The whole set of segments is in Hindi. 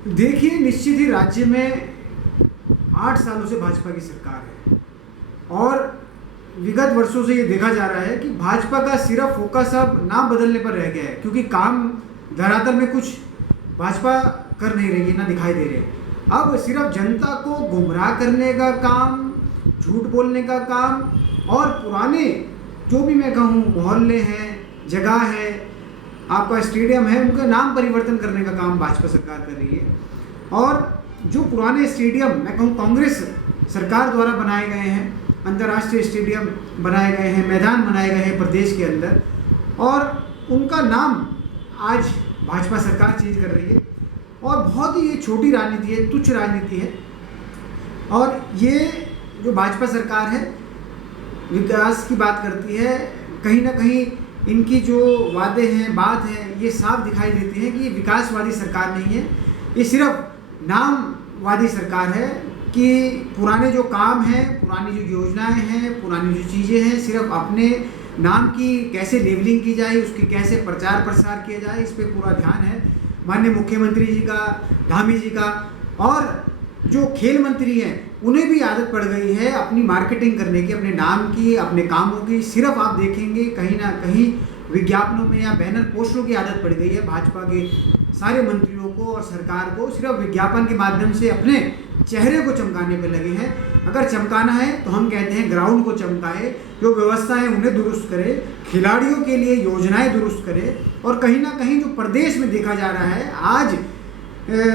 देखिए, निश्चित ही राज्य में 8 सालों से भाजपा की सरकार है और विगत वर्षों से ये देखा जा रहा है कि भाजपा का सिर्फ फोकस अब नाम बदलने पर रह गया है, क्योंकि काम धरातल में कुछ भाजपा कर नहीं रही है, ना दिखाई दे रहे हैं। अब सिर्फ जनता को गुमराह करने का काम, झूठ बोलने का काम और पुराने जो भी मैं कहूँ मोहल्ले हैं, जगह है, आपका स्टेडियम है, उनका नाम परिवर्तन करने का काम भाजपा सरकार कर रही है। और जो पुराने स्टेडियम मैं कहूँ कांग्रेस सरकार द्वारा बनाए गए हैं, अंतर्राष्ट्रीय स्टेडियम बनाए गए हैं, मैदान बनाए गए हैं प्रदेश के अंदर, और उनका नाम आज भाजपा सरकार चेंज कर रही है। और बहुत ही ये छोटी राजनीति है, तुच्छ राजनीति है। और ये जो भाजपा सरकार है विकास की बात करती है, कहीं ना कहीं इनकी जो वादे हैं, बात है, ये साफ दिखाई देती है कि ये विकासवादी सरकार नहीं है, ये सिर्फ नामवादी सरकार है कि पुराने जो काम हैं, पुरानी जो योजनाएं हैं, पुरानी जो चीज़ें हैं, सिर्फ अपने नाम की कैसे लेवलिंग की जाए, उसके कैसे प्रचार प्रसार किया जाए, इस पे पूरा ध्यान है माननीय मुख्यमंत्री जी का, धामी जी का। और जो खेल मंत्री हैं उन्हें भी आदत पड़ गई है अपनी मार्केटिंग करने की, अपने नाम की, अपने कामों की। सिर्फ आप देखेंगे कहीं ना कहीं विज्ञापनों में या बैनर पोस्टरों की आदत पड़ गई है भाजपा के सारे मंत्रियों को और सरकार को। सिर्फ विज्ञापन के माध्यम से अपने चेहरे को चमकाने पर लगे हैं। अगर चमकाना है तो हम कहते हैं ग्राउंड को चमकाए, जो व्यवस्था है उन्हें दुरुस्त करे, खिलाड़ियों के लिए योजनाएं दुरुस्त करे। और कहीं ना कहीं जो प्रदेश में देखा जा रहा है आज,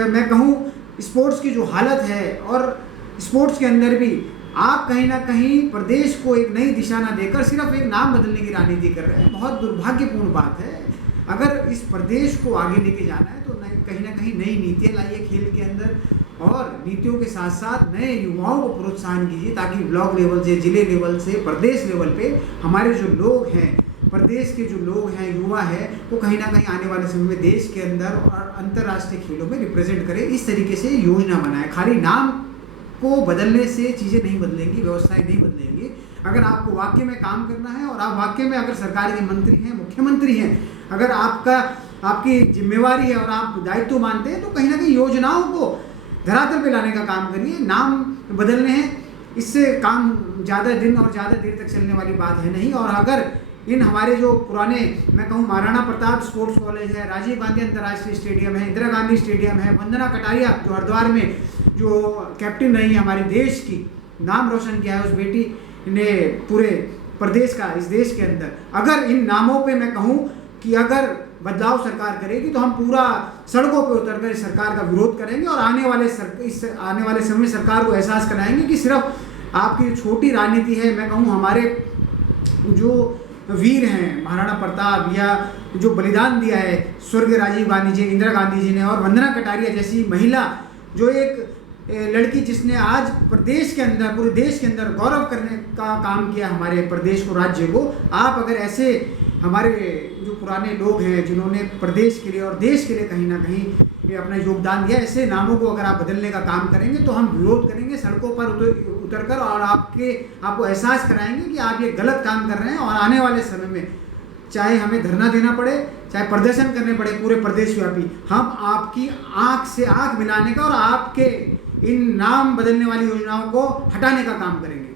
मैं कहूँ स्पोर्ट्स की जो हालत है, और स्पोर्ट्स के अंदर भी आप कहीं ना कहीं प्रदेश को एक नई दिशा ना देकर सिर्फ एक नाम बदलने की राजनीति कर रहे हैं। बहुत दुर्भाग्यपूर्ण बात है। अगर इस प्रदेश को आगे लेके जाना है तो कहीं ना कहीं नई नीतियाँ लाइए खेल के अंदर, और नीतियों के साथ साथ नए युवाओं को प्रोत्साहन कीजिए, ताकि ब्लॉक लेवल से, जिले लेवल से, प्रदेश लेवल पे हमारे जो लोग हैं, प्रदेश के जो लोग हैं, युवा है, वो कहीं ना कहीं आने वाले समय में देश के अंदर और अंतर्राष्ट्रीय खेलों में रिप्रेजेंट करें। इस तरीके से योजना बनाए। खाली नाम को बदलने से चीज़ें नहीं बदलेंगी, व्यवस्थाएं नहीं बदलेंगी। अगर आपको वाकई में काम करना है और आप वाकई में अगर सरकार के मंत्री हैं, मुख्यमंत्री हैं, अगर आपकी जिम्मेवारी है और आप दायित्व मानते हैं, तो कहीं ना कहीं योजनाओं को धरातल पे लाने का काम करिए। नाम बदलने हैं, इससे काम ज़्यादा दिन और ज़्यादा देर तक चलने वाली बात है नहीं। और अगर इन हमारे जो पुराने मैं कहूँ महाराणा प्रताप स्पोर्ट्स कॉलेज है, राजीव गांधी अंतर्राष्ट्रीय स्टेडियम है, इंदिरा गांधी स्टेडियम है, वंदना कटारिया जो हरिद्वार में जो कैप्टन रही है हमारे देश की, नाम रोशन किया है उस बेटी ने पूरे प्रदेश का, इस देश के अंदर। अगर इन नामों पे मैं कहूँ कि अगर बदलाव सरकार करेगी तो हम पूरा सड़कों पे उतरकर इस सरकार का विरोध करेंगे और आने वाले समय में सरकार को एहसास कराएंगे कि सिर्फ आपकी छोटी राजनीति है। मैं कहूँ हमारे जो वीर हैं, महाराणा प्रताप, या जो बलिदान दिया है स्वर्गीय राजीव गांधी जी, इंदिरा गांधी जी ने, और वंदना कटारिया जैसी महिला, जो एक लड़की जिसने आज प्रदेश के अंदर, पूरे देश के अंदर गौरव करने का काम किया हमारे प्रदेश को, राज्य को। आप अगर ऐसे हमारे जो पुराने लोग हैं जिन्होंने प्रदेश के लिए और देश के लिए कहीं ना कहीं ये अपना योगदान दिया, ऐसे नामों को अगर आप बदलने का काम करेंगे तो हम विरोध करेंगे सड़कों पर उतरकर, और आपको एहसास कराएंगे कि आप ये गलत काम कर रहे हैं। और आने वाले समय में चाहे हमें धरना देना पड़े, चाहे प्रदर्शन करने पड़े पूरे प्रदेश व्यापी, हम आपकी आंख से आंख मिलाने का और आपके इन नाम बदलने वाली योजनाओं को हटाने का काम करेंगे।